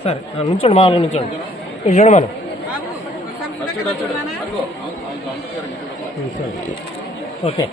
ఒకసారి నుంచోండి, మామూలుగా నుంచోండి. ఇది చూడమను. ఓకే.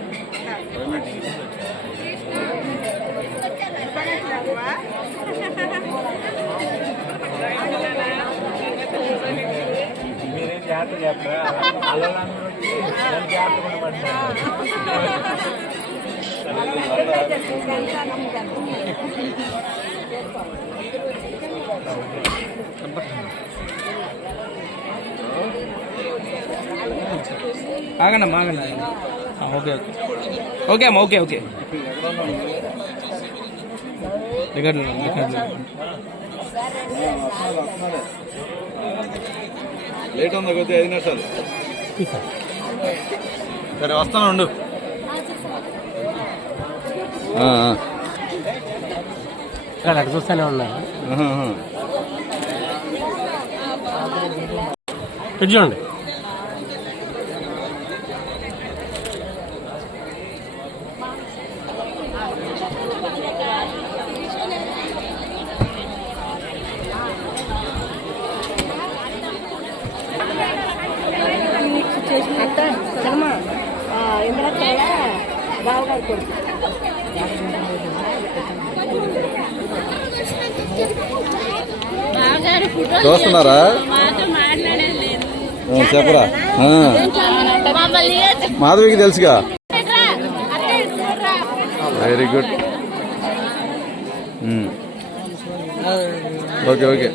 ఆగండమ్మా ఆగండి. ఓకే ఓకే ఓకే అమ్మా ఓకే ఓకే రికార్డు లేట్ ఉందా కొద్ది 5 నిమిషాలు. సరే వస్తాను ఉండు. అక్కడ చూస్తూనే ఉన్నా. చూడండి. చూస్తున్నారా? చెప్పరా. మాధవికి తెలుసుగా. Very good. Okay okay.